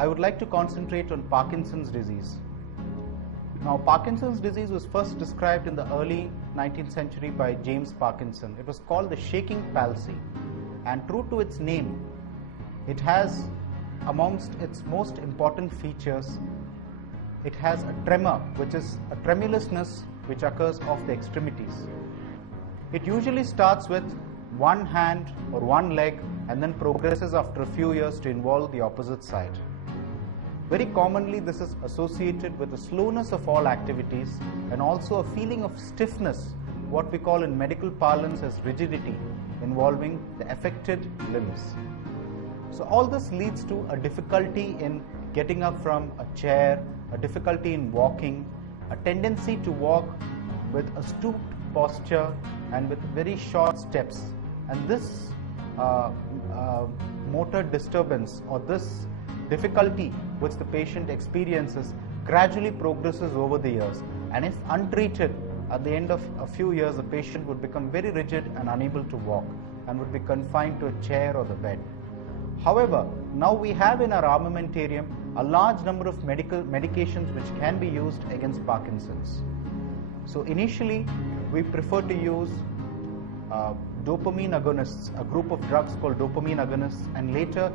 I would like to concentrate on Parkinson's disease. Now, Parkinson's disease was first described in the early 19th century by James Parkinson. It was called the shaking palsy, and true to its name, it has amongst its most important features, it has a tremor, which is a tremulousness which occurs of the extremities. It usually starts with one hand or one leg and then progresses after a few years to involve the opposite side. Very commonly, this is associated with the slowness of all activities and also a feeling of stiffness, what we call in medical parlance as rigidity, involving the affected limbs. So all this leads to a difficulty in getting up from a chair, a difficulty in walking, a tendency to walk with a stooped posture and with very short steps. And this motor disturbance or this difficulty which the patient experiences gradually progresses over the years, and if untreated, at the end of a few years the patient would become very rigid and unable to walk and would be confined to a chair or the bed. However, now we have in our armamentarium a large number of medications which can be used against Parkinson's. So initially we prefer to use dopamine agonists, a group of drugs called dopamine agonists, and later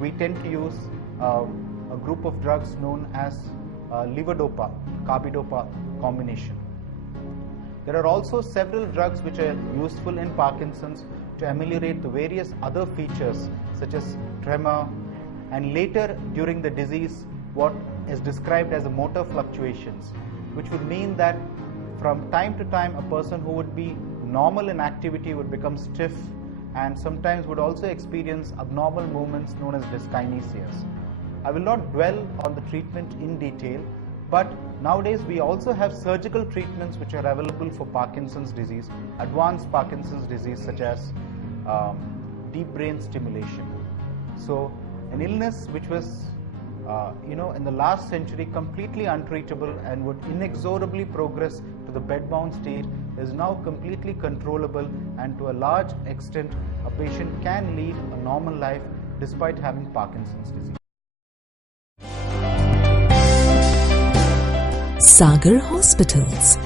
we tend to use a group of drugs known as levodopa, carbidopa combination. There are also several drugs which are useful in Parkinson's to ameliorate the various other features such as tremor, and later during the disease what is described as a motor fluctuations, which would mean that from time to time a person who would be normal in activity would become stiff and sometimes would also experience abnormal movements known as dyskinesias. I will not dwell on the treatment in detail, but nowadays we also have surgical treatments which are available for Parkinson's disease, advanced Parkinson's disease, such as deep brain stimulation. So an illness which was in the last century completely untreatable and would inexorably progress to the bedbound state is now completely controllable, and to a large extent a patient can lead a normal life despite having Parkinson's disease. Sagar Hospitals.